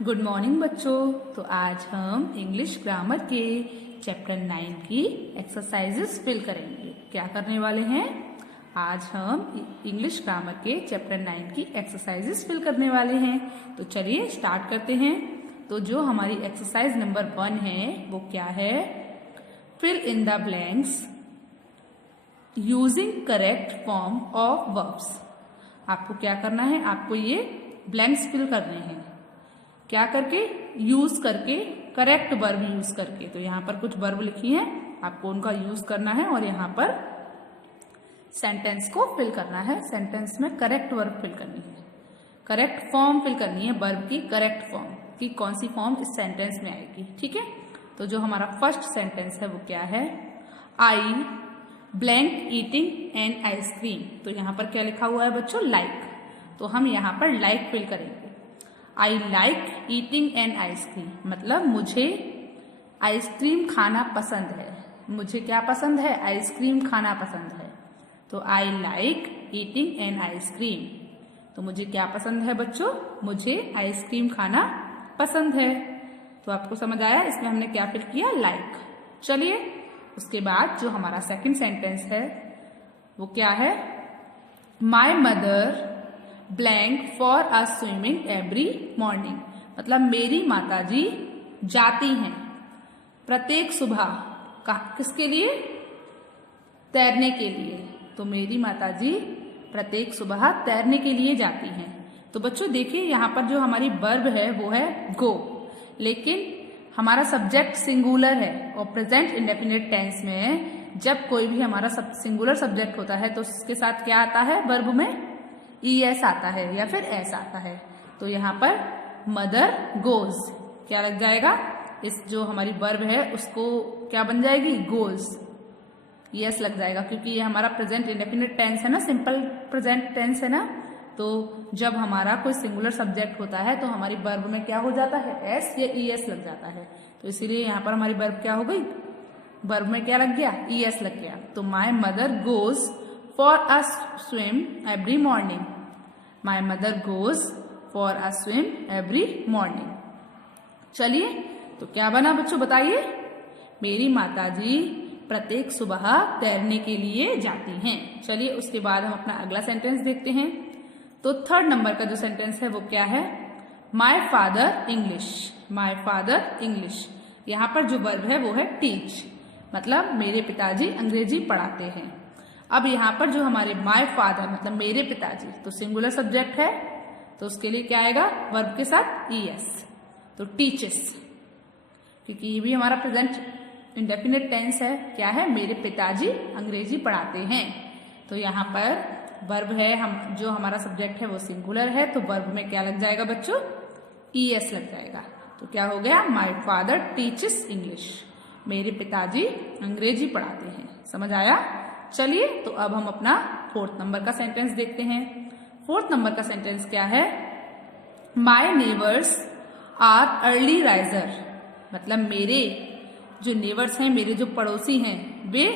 Good morning बच्चों। तो आज हम इंग्लिश ग्रामर के चैप्टर 9 की एक्सरसाइजेस फिल करेंगे। क्या करने वाले हैं? आज हम इंग्लिश ग्रामर के चैप्टर 9 की एक्सरसाइजेस फिल करने वाले हैं। तो चलिए स्टार्ट करते हैं। तो जो हमारी एक्सरसाइज नंबर 1 है वो क्या है? Fill in the blanks using correct form of verbs. आपको क्या करना है? आपको ये ब्लैंक्स फिल करने हैं। क्या करके? यूज करके, करेक्ट वर्ब यूज करके। तो यहाँ पर कुछ वर्ब लिखी है, आपको उनका यूज करना है और यहाँ पर सेंटेंस को फिल करना है। सेंटेंस में करेक्ट वर्ब फिल करनी है, करेक्ट फॉर्म फिल करनी है। वर्ब की करेक्ट फॉर्म की कौन सी फॉर्म इस सेंटेंस में आएगी, ठीक है? तो जो हमारा फर्स्ट सेंटेंस है वो क्या है? आई ब्लैंक ईटिंग एन आइसक्रीम। तो यहाँ पर क्या लिखा हुआ है बच्चों? लाइक। तो हम यहाँ पर लाइक फिल करेंगे। I like eating an ice cream, मतलब मुझे आइसक्रीम खाना पसंद है। मुझे क्या पसंद है? आइसक्रीम खाना पसंद है। तो I like eating an ice cream. तो मुझे क्या पसंद है बच्चों? मुझे आइसक्रीम खाना पसंद है। तो आपको समझ आया इसमें हमने क्या फिल किया? लाइक। चलिए उसके बाद जो हमारा सेकंड सेंटेंस है वो क्या है? My mother blank for a swimming every morning, मतलब मेरी माताजी जाती हैं प्रत्येक सुबह। किसके लिए? तैरने के लिए। तो मेरी माताजी प्रत्येक सुबह तैरने के लिए जाती हैं। तो बच्चों देखिए यहाँ पर जो हमारी वर्ब है वो है गो, लेकिन हमारा सब्जेक्ट सिंगुलर है और प्रेजेंट इंडेफिनिट टेंस में जब कोई भी हमारा सिंगुलर सब्जेक्ट होता है तो उसके साथ क्या आता है? वर्ब में ES आता है या फिर S आता है। तो यहाँ पर मदर गोज क्या लग जाएगा? इस जो हमारी वर्ब है उसको क्या बन जाएगी? गोज। ES लग जाएगा क्योंकि ये हमारा प्रेजेंट इंडेफिनिट टेंस है ना, सिंपल प्रेजेंट टेंस है ना। तो जब हमारा कोई सिंगुलर सब्जेक्ट होता है तो हमारी वर्ब में क्या हो जाता है? S या ES लग जाता है। तो इसीलिए यहाँ पर हमारी वर्ब क्या हो गई? वर्ब में क्या लग गया? ES लग गया। तो my mother goes for a swim every morning. My mother goes for a swim every morning. चलिए तो क्या बना बच्चों बताइए? मेरी माताजी प्रत्येक सुबह तैरने के लिए जाती हैं। चलिए उसके बाद हम अपना अगला सेंटेंस देखते हैं। तो थर्ड नंबर का जो सेंटेंस है वो क्या है? My father English. My father English. यहाँ पर जो वर्ब है वो है टीच, मतलब मेरे पिताजी अंग्रेजी पढ़ाते हैं। अब यहाँ पर जो हमारे माय फादर मतलब मेरे पिताजी, तो सिंगुलर सब्जेक्ट है तो उसके लिए क्या आएगा? वर्ब के साथ ES। तो टीचेस, क्योंकि ये भी हमारा प्रेजेंट इंडेफिनिट टेंस है। क्या है? मेरे पिताजी अंग्रेजी पढ़ाते हैं। तो यहाँ पर वर्ब है, हम जो हमारा सब्जेक्ट है वो सिंगुलर है तो वर्ब में क्या लग जाएगा बच्चों? ES लग जाएगा। तो क्या हो गया? My father teaches English. मेरे पिताजी अंग्रेजी पढ़ाते हैं। समझ आया? चलिए तो अब हम अपना फोर्थ नंबर का सेंटेंस देखते हैं। फोर्थ नंबर का सेंटेंस क्या है? My neighbours are early riser, मतलब मेरे जो नेबर्स हैं, मेरे जो पड़ोसी हैं, वे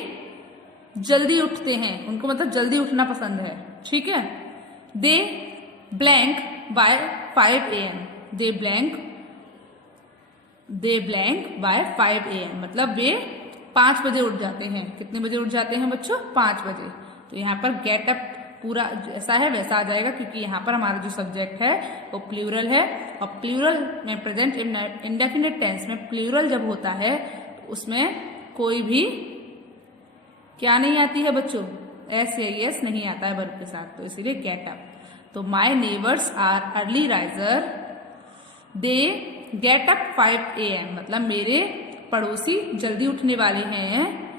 जल्दी उठते हैं। उनको मतलब जल्दी उठना पसंद है, ठीक है? The blank by 5 AM। The blank by 5 AM, मतलब वे 5 बजे उठ जाते हैं। कितने बजे उठ जाते हैं बच्चों? 5 बजे। तो यहाँ पर गेट अप पूरा जैसा है वैसा आ जाएगा क्योंकि यहाँ पर हमारा जो सब्जेक्ट है वो प्लूरल है और प्लूरल में प्रेजेंट इंडेफिनिट टेंस में प्लूरल जब होता है तो उसमें कोई भी क्या नहीं आती है बच्चों? S या ES नहीं आता है वर्ब के साथ, तो इसीलिए गेट अप। तो my neighbours are early riser, they get up 5 AM, मतलब मेरे पड़ोसी जल्दी उठने वाले हैं।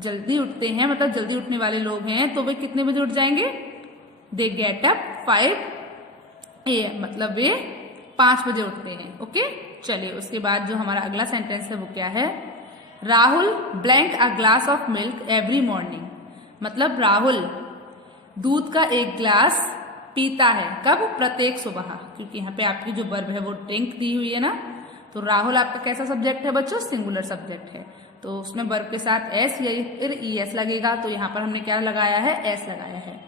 जल्दी उठते हैं मतलब जल्दी उठने वाले लोग हैं। तो वे कितने बजे उठ जाएंगे? दे गेट अप 5 AM, मतलब वे 5 बजे उठते हैं। ओके, चलिए उसके बाद जो हमारा अगला सेंटेंस है वो क्या है? Rahul blank a glass of milk every morning, मतलब राहुल दूध का एक ग्लास पीता है। कब? प्रत्येक सुबह, क्योंकि यहाँ पे आपकी जो वर्ब है वो ड्रिंक दी हुई है ना। तो राहुल आपका कैसा सब्जेक्ट है बच्चों? सिंगुलर सब्जेक्ट है, तो उसमें वर्ब के साथ S या फिर ES लगेगा। तो यहाँ पर हमने क्या लगाया है? S लगाया है।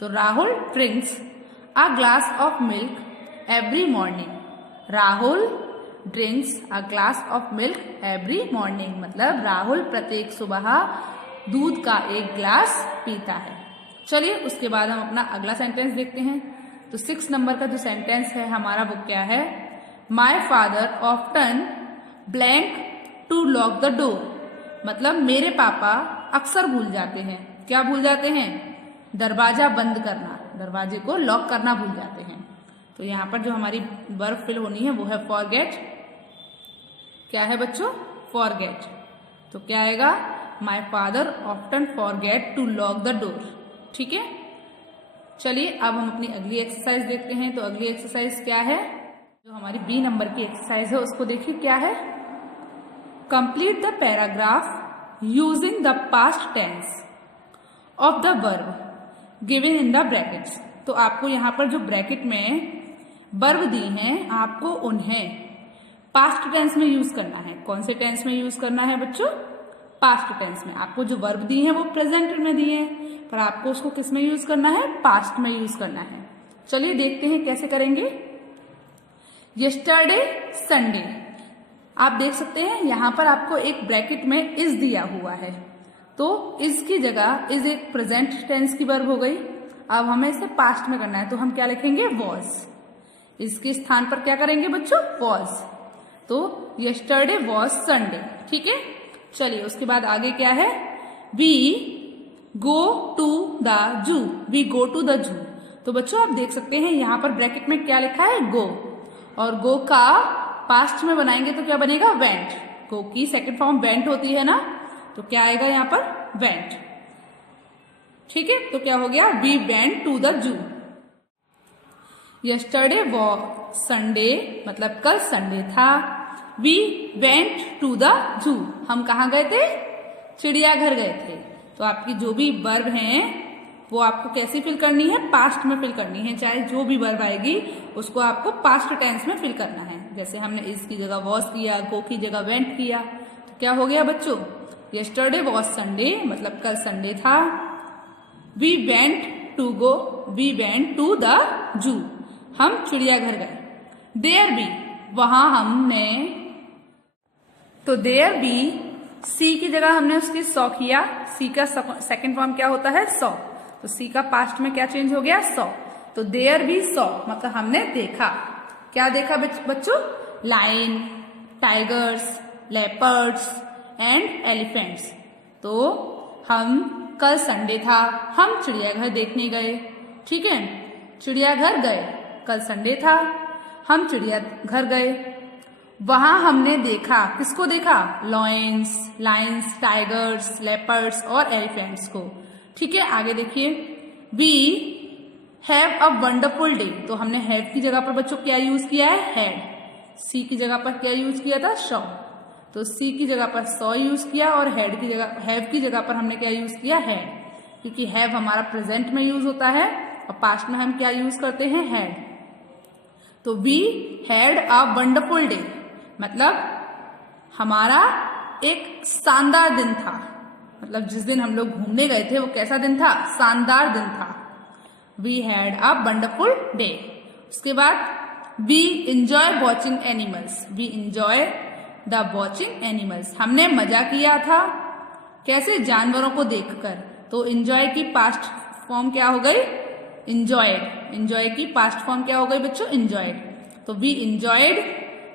तो Rahul drinks a glass of milk every morning. Rahul drinks a glass of milk every morning, मतलब राहुल प्रत्येक सुबह दूध का एक ग्लास पीता है। चलिए उसके बाद हम अपना अगला सेंटेंस देखते हैं। तो 6 नंबर का जो सेंटेंस है हमारा वो क्या है, my father often blank to lock the door, मतलब मेरे पापा अक्सर भूल जाते हैं, क्या भूल जाते हैं, दरवाजा बंद करना, दरवाजे को लॉक करना भूल जाते हैं। तो यहाँ पर जो हमारी वर्ब फिल होनी है वो है फॉरगेट। क्या है बच्चों, फॉरगेट। तो क्या आएगा, my father often forget to lock the door. ठीक है, चलिए अब हम अपनी अगली एक्सरसाइज देखते हैं। तो अगली एक्सरसाइज क्या है, जो हमारी बी नंबर की एक्सरसाइज है उसको देखिए क्या है, complete the paragraph using the past tense of the verb given in the brackets. तो आपको यहाँ पर जो ब्रैकेट में वर्ब दी हैं आपको उन्हें पास्ट टेंस में यूज करना है। कौन से टेंस में यूज करना है बच्चों, पास्ट टेंस में। आपको जो वर्ब दी है वो प्रेजेंट में दी है, पर आपको उसको किस में यूज करना है, पास्ट में यूज करना है। चलिए देखते हैं कैसे करेंगे। यस्टरडे संडे, आप देख सकते हैं यहाँ पर आपको एक ब्रैकेट में इज दिया हुआ है, तो इज की जगह इज एक प्रेजेंट टेंस की वर्ब हो गई। अब हमें इसे पास्ट में करना है तो हम क्या लिखेंगे, वॉज। इसके स्थान पर क्या करेंगे बच्चों, वॉज। तो यस्टरडे वॉज संडे। ठीक है, चलिए उसके बाद आगे क्या है, we go to the zoo, we go to the zoo. तो बच्चों आप देख सकते हैं यहाँ पर ब्रैकेट में क्या लिखा है, गो, और गो का पास्ट में बनाएंगे तो क्या बनेगा, वेंट। गो की सेकंड फॉर्म वेंट होती है ना, तो क्या आएगा यहाँ पर, वेंट। ठीक है, तो क्या हो गया, we went to the zoo. Yesterday was Sunday, मतलब कल संडे था। We went to the zoo, हम कहाँ गए थे, चिड़ियाघर गए थे। तो आपकी जो भी वर्ब हैं वो आपको कैसी फिल करनी है, पास्ट में फिल करनी है। चाहे जो भी वर्ब आएगी उसको आपको पास्ट टेंस में फिल करना है। जैसे हमने इस की जगह वॉज किया, गो की जगह वेंट किया, तो क्या हो गया बच्चों, यस्टरडे वॉज संडे, मतलब कल संडे था। We went to go, we went to the zoo, हम चिड़ियाघर गए। देयर बी, वहां हमने, तो देयर बी सी की जगह हमने उसकी सॉ किया। सी का सेकंड फॉर्म क्या होता है, सॉ। तो सी का पास्ट में क्या चेंज हो गया, सॉ। तो देयर बी सॉ, मतलब हमने देखा। क्या देखा बच्चों, lion, tigers, leopards and elephants. तो हम कल संडे था, हम चिड़ियाघर देखने गए। ठीक है, चिड़ियाघर गए, कल संडे था, हम चिड़ियाघर गए। वहां हमने देखा, किसको देखा, लॉयंस, लायंस, टाइगर्स, लेपर्ड्स और एलिफेंट्स को। ठीक है, आगे देखिए, we have a wonderful day. तो हमने हैव की जगह पर बच्चों क्या यूज किया है, हैड। सी की जगह पर क्या यूज किया था, शॉ। तो सी की जगह पर सॉ यूज किया और हैव की जगह पर हमने क्या यूज किया, हैड, क्योंकि हैव हमारा प्रेजेंट में यूज होता है और पास्ट में हम क्या यूज करते हैं, हैड। तो we had a wonderful day, मतलब हमारा एक शानदार दिन था। मतलब जिस दिन हम लोग घूमने गए थे वो कैसा दिन था, शानदार दिन था। We had a wonderful day. उसके बाद we enjoy watching animals, we enjoy the watching animals, हमने मजा किया था, कैसे, जानवरों को देखकर। तो इंजॉय की पास्ट फॉर्म क्या हो गई, इंजॉयड। इंजॉय की पास्ट फॉर्म क्या हो गई बच्चों, इंजॉयड। तो वी इंजॉयड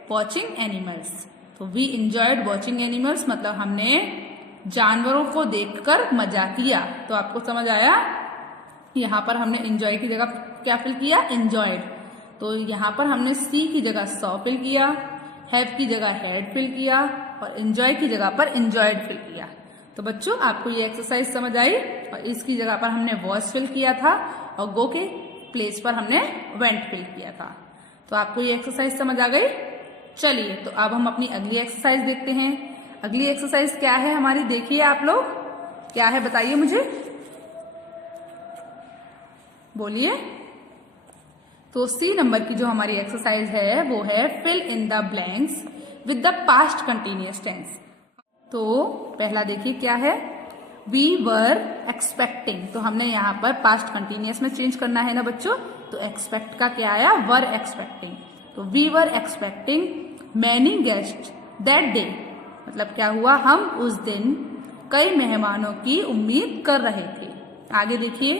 वॉचिंग एनिमल्स। तो वी इंजॉयड वॉचिंग एनिमल्स, मतलब हमने जानवरों को देखकर मजा किया। तो आपको समझ आया, यहाँ पर हमने इंजॉय की जगह क्या फिल किया, इंजॉयड। तो यहाँ पर हमने सी की जगह सॉ फिल किया, हैव की जगह हैड फिल किया और इंजॉय की जगह पर इंजॉयड फिल किया। तो बच्चों आपको ये एक्सरसाइज समझ आई, और इसकी जगह पर हमने वॉज फिल किया था और गो के प्लेस पर हमने वेंट फिल किया था। तो आपको ये एक्सरसाइज समझ आ गई। चलिए तो अब हम अपनी अगली एक्सरसाइज देखते हैं। अगली एक्सरसाइज क्या है हमारी, देखिए आप लोग, क्या है बताइए मुझे, बोलिए। तो सी नंबर की जो हमारी एक्सरसाइज है वो है fill in the blanks with the past continuous tense. तो पहला देखिए क्या है, वी वर एक्सपेक्टिंग। तो हमने यहाँ पर पास्ट कंटिन्यूअस में चेंज करना है ना बच्चों, तो एक्सपेक्ट का क्या आया, वर एक्सपेक्टिंग। तो we were expecting many guest that day, मतलब क्या हुआ, हम उस दिन कई मेहमानों की उम्मीद कर रहे थे। आगे देखिए,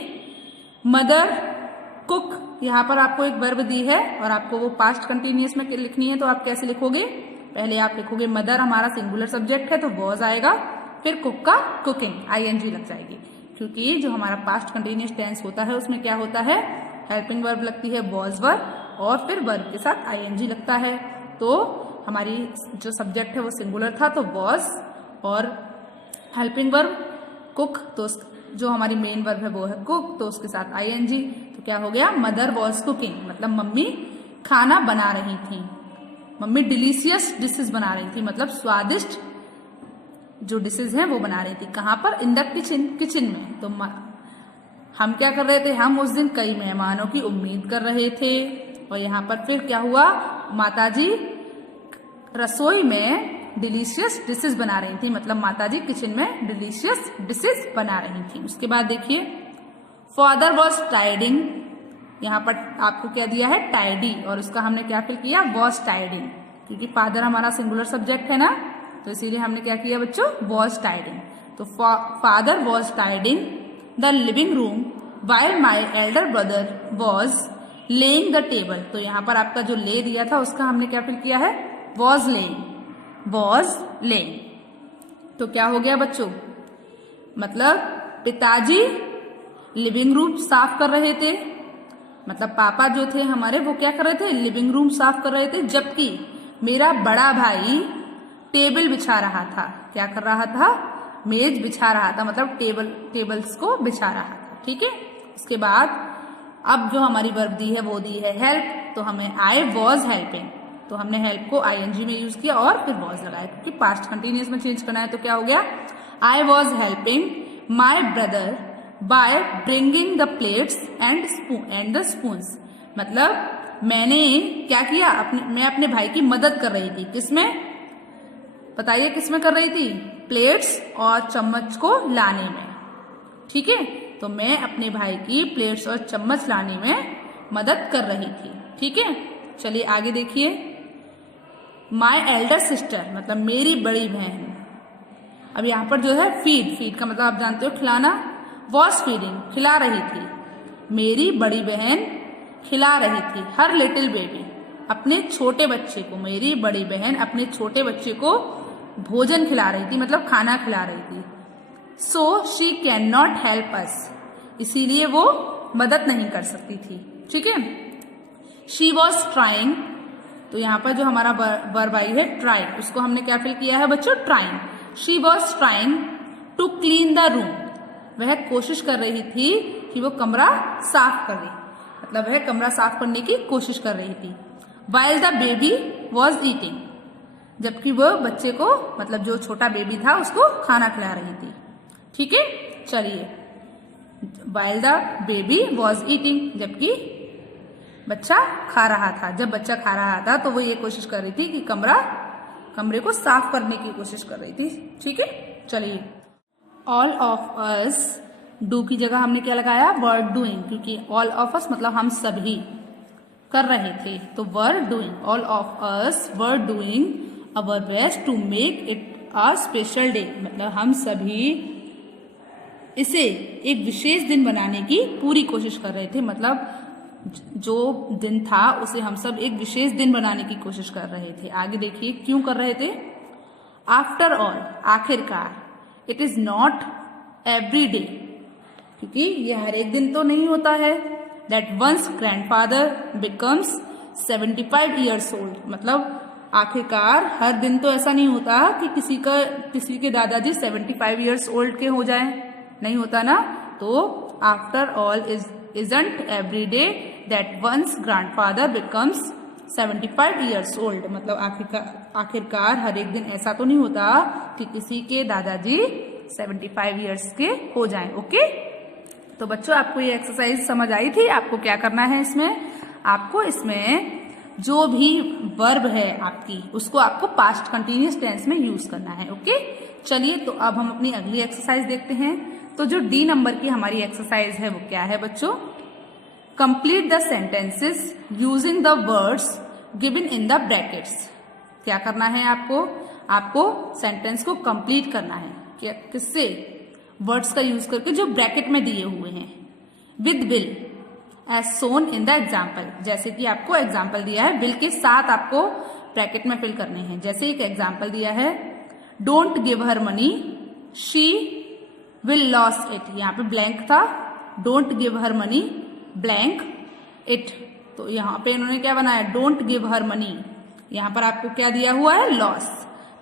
मदर कुक, यहाँ पर आपको एक वर्ब दी है और आपको वो पास्ट कंटिन्यूअस में लिखनी है, तो आप कैसे लिखोगे, पहले आप लिखोगे मदर हमारा सिंगुलर सब्जेक्ट है तो वॉज आएगा, फिर कुक का कुकिंग आईएनजी लग जाएगी, क्योंकि जो हमारा पास्ट कंटिन्यूअस टेंस होता है उसमें क्या होता है, हेल्पिंग वर्ब लगती है वॉज वर्ब और फिर वर्ब के साथ आईएनजी लगता है। तो हमारी जो सब्जेक्ट है वो सिंगुलर था तो वॉज, और हेल्पिंग वर्ब कुक, तो जो हमारी मेन वर्ब है वो है कुक, तो उसके साथ आईएनजी, तो क्या हो गया, मदर वॉज कुकिंग, मतलब मम्मी खाना बना रही थी, मम्मी डिलीशियस डिशेस बना रही थी, मतलब स्वादिष्ट जो डिशेज हैं वो बना रही थी। कहाँ पर, इन द किचन में। तो हम क्या कर रहे थे, हम उस दिन कई मेहमानों की उम्मीद कर रहे थे। और यहाँ पर फिर क्या हुआ, माताजी रसोई में डिलीशियस डिशेस बना रही थी, मतलब माताजी किचन में डिलीशियस डिशेस बना रही थी। उसके बाद देखिए, फादर वॉज टाइडिंग, यहाँ पर आपको क्या दिया है, टाइडी, और उसका हमने क्या फिल किया, वॉज टाइडिंग, क्योंकि फादर हमारा सिंगुलर सब्जेक्ट है ना, तो इसीलिए हमने क्या किया बच्चों, वॉज टाइडिंग। तो father was tidying the living room while my elder brother was laying the table. तो यहाँ पर आपका जो ले दिया था उसका हमने क्या फिल किया है, वॉज लेइंग, वॉज लेइंग। तो क्या हो गया बच्चों, मतलब पिताजी लिविंग रूम साफ कर रहे थे, मतलब पापा जो थे हमारे वो क्या कर रहे थे, लिविंग रूम साफ कर रहे थे, जबकि मेरा बड़ा भाई टेबल बिछा रहा था। क्या कर रहा था, मेज बिछा रहा था, मतलब टेबल्स को बिछा रहा था। ठीक है, उसके बाद अब जो हमारी वर्ब दी है वो दी है हेल्प, तो हमें आई वॉज हेल्पिंग, तो हमने हेल्प को आईएनजी में यूज किया और फिर वॉज लगाया, क्योंकि पास्ट कंटिन्यूअस में चेंज करना है। तो क्या हो गया, I was helping my brother by bringing the plates and the spoons, मतलब मैंने क्या किया, मैं अपने भाई की मदद कर रही थी, किसमें बताइए, किसमें कर रही थी, प्लेट्स और चम्मच को लाने में। ठीक है, तो मैं अपने भाई की प्लेट्स और चम्मच लाने में मदद कर रही थी। ठीक है, चलिए आगे देखिए, माई एल्डर सिस्टर, मतलब मेरी बड़ी बहन, अब यहाँ पर जो है फीड का मतलब आप जानते हो खिलाना, वॉज फीडिंग, खिला रही थी, मेरी बड़ी बहन खिला रही थी, हर लिटिल बेबी, अपने छोटे बच्चे को, मेरी बड़ी बहन अपने छोटे बच्चे को भोजन खिला रही थी, मतलब खाना खिला रही थी। So she can not help us, इसीलिए वो मदद नहीं कर सकती थी। ठीक है, शी वॉज ट्राइंग, तो यहाँ पर जो हमारा वर्ब आई है ट्राई, उसको हमने क्या फिल किया है बच्चों, trying. She was trying to clean the room, वह कोशिश कर रही थी कि वो कमरा साफ करे, मतलब वह कमरा साफ करने की कोशिश कर रही थी। While the baby was eating, जबकि वो बच्चे को, मतलब जो छोटा बेबी था उसको खाना खिला रही थी। ठीक है, चलिए, while the baby was eating, जबकि बच्चा खा रहा था, जब बच्चा खा रहा था तो वो ये कोशिश कर रही थी कि कमरे को साफ करने की कोशिश कर रही थी। ठीक है, चलिए, ऑल ऑफ अस, डू की जगह हमने क्या लगाया, वर्ड डूइंग, क्योंकि ऑल ऑफ अस मतलब हम सभी कर रहे थे, तो word doing, all of us were doing our best to make it a special day, मतलब हम सभी इसे एक विशेष दिन बनाने की पूरी कोशिश कर रहे थे, मतलब जो दिन था उसे हम सब एक विशेष दिन बनाने की कोशिश कर रहे थे। आगे देखिए क्यों कर रहे थे, आफ्टर ऑल, आखिरकार, it is not every day, क्योंकि ये हर एक दिन तो नहीं होता है, that once grandfather becomes 75 years old, मतलब आखिरकार हर दिन तो ऐसा नहीं होता कि किसी के दादाजी 75 ईयर्स ओल्ड के हो जाएं, नहीं होता ना। तो after all isn't every day that one's grandfather becomes 75 years old, मतलब आखिरकार हर एक दिन ऐसा तो नहीं होता कि किसी के दादाजी 75 ईयर्स के हो जाएं। ओके, तो बच्चों आपको ये एक्सरसाइज समझ आई थी। आपको क्या करना है इसमें, आपको इसमें जो भी वर्ब है आपकी उसको आपको पास्ट कंटिन्यूअस टेंस में यूज करना है। ओके, चलिए तो अब हम अपनी अगली एक्सरसाइज देखते हैं। तो जो डी नंबर की हमारी एक्सरसाइज है वो क्या है बच्चों, complete the sentences using the words given in the brackets. क्या करना है आपको सेंटेंस को कंप्लीट करना है। क्या किससे? वर्ड्स का यूज करके जो ब्रैकेट में दिए हुए हैं। With will as soon in the example, जैसे कि आपको एग्जाम्पल दिया है, विल के साथ आपको ब्रैकेट में फिल करने हैं। जैसे एक एग्जाम्पल दिया है, don't give her money she will loss it. यहाँ पे ब्लैंक था, don't give her money blank it, तो यहाँ पे इन्होंने क्या बनाया, डोंट गिव हर मनी। यहाँ पर आपको क्या दिया हुआ है, लॉस।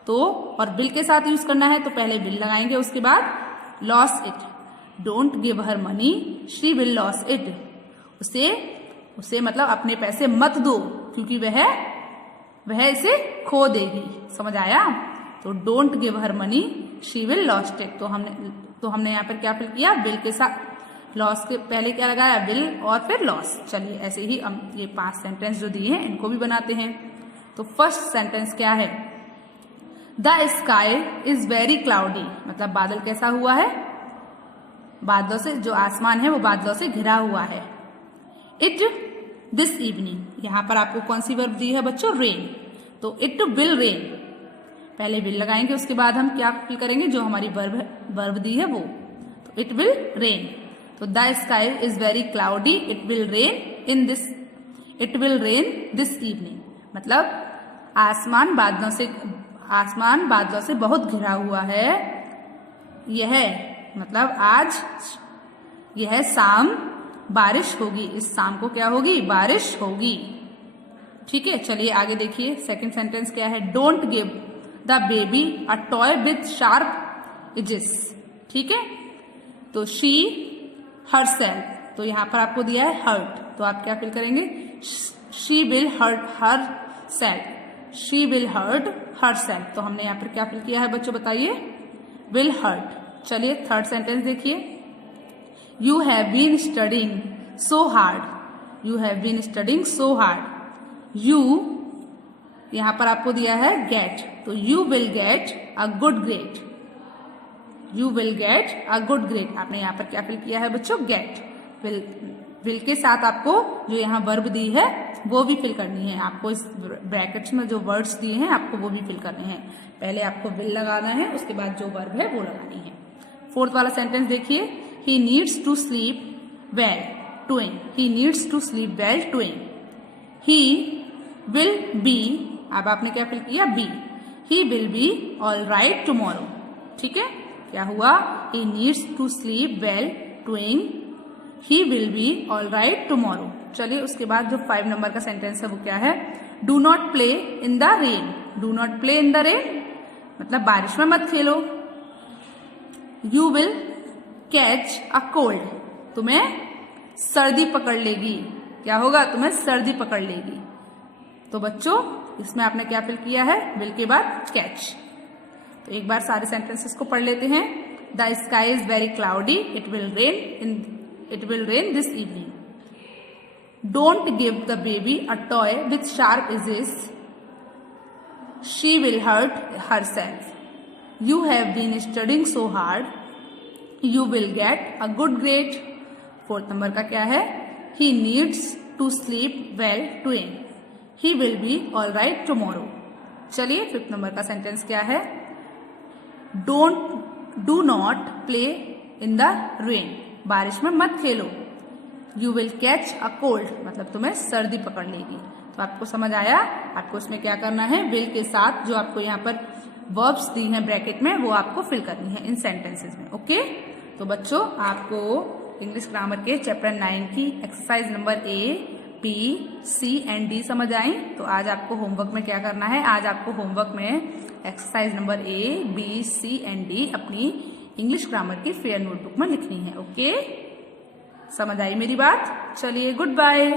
तो और विल के साथ यूज करना है तो पहले विल लगाएंगे, उसके बाद loss it. Don't give her money she will loss it. उसे मतलब अपने पैसे मत दो, क्योंकि वह इसे खो देगी। समझ आया? तो don't give her money she will lost it. तो हमने यहाँ पर क्या फिल किया, विल के साथ लॉस के पहले क्या लगाया, विल और फिर लॉस। चलिए ऐसे ही हम ये 5 सेंटेंस जो दिए हैं इनको भी बनाते हैं। तो फर्स्ट सेंटेंस क्या है, the sky is very cloudy, मतलब बादल कैसा हुआ है, बादलों से, जो आसमान है वो बादलों से घिरा हुआ है। इट दिस इवनिंग, यहां पर आपको कौन सी वर्ब दी है बच्चों, रेन। तो इट विल रेन, पहले विल लगाएंगे, उसके बाद हम क्या फिल करेंगे, जो हमारी वर्ब दी है वो। तो इट विल रेन। तो the sky is very cloudy, it will rain this evening, मतलब आसमान बादलों से बहुत घिरा हुआ है। मतलब आज यह शाम बारिश होगी, इस शाम को क्या होगी, बारिश होगी। ठीक है, चलिए आगे देखिए। सेकंड सेंटेंस क्या है, don't give the baby a toy with sharp edges. ठीक है, तो शी हरसेल्फ, तो यहां पर आपको दिया है हर्ट, तो आप क्या फिल करेंगे, she will hurt herself, she will hurt herself. तो हमने यहाँ पर क्या फिल किया है बच्चों, बताइए, विल हर्ट। चलिए थर्ड सेंटेंस देखिए, you have been studying so hard, you have been studying so hard. You यहां पर आपको दिया है गेट, तो you will get a good grade, you will get a good grade. आपने यहाँ पर क्या फिल किया है बच्चों, गेट। विल के साथ आपको जो यहाँ वर्ब दी है वो भी फिल करनी है। आपको इस ब्रैकेट्स में जो वर्ड्स दिए हैं आपको वो भी फिल करने हैं। पहले आपको विल लगाना है, उसके बाद जो वर्ब है वो लगानी है। फोर्थ वाला सेंटेंस देखिए, he needs to sleep well doing, he needs to sleep well doing. He will be, अब आपने क्या फिल किया, B, he will be all right tomorrow. ठीक है, क्या हुआ, he needs to sleep well doing, he will be all right tomorrow. चलिए उसके बाद जो 5 नंबर का सेंटेंस है वो क्या है, do not play in the rain, do not play in the rain मतलब बारिश में मत खेलो। You will catch a cold, तुम्हें सर्दी पकड़ लेगी, क्या होगा, तुम्हें सर्दी पकड़ लेगी। तो बच्चों इसमें आपने क्या फिल किया है, विल के बाद कैच। तो एक बार सारे सेंटेंसेस को पढ़ लेते हैं। The sky is very cloudy, it will rain this evening. Don't give the baby a toy with sharp edges, she will hurt herself. You have been studying so hard, you will get a good grade. 4th number का क्या है, he needs to sleep well doing, he will be all right tomorrow. चलिए 5th number का sentence क्या है, do not play in the rain, बारिश में मत खेलो। You will catch a cold मतलब तुम्हें सर्दी पकड़ लेगी। तो आपको समझ आया, आपको इसमें क्या करना है, विल के साथ जो आपको यहाँ पर वर्ब्स दी हैं ब्रैकेट में वो आपको फिल करनी है इन सेंटेंसेस में। ओके, तो बच्चों आपको इंग्लिश ग्रामर के चैप्टर 9 की exercise number A, B, C and D समझ आई। तो आज आपको होमवर्क में क्या करना है, आज आपको होमवर्क में exercise number A, B, C and D अपनी इंग्लिश ग्रामर की फेयर नोटबुक में लिखनी है। ओके, समझ आई मेरी बात? चलिए गुड बाय।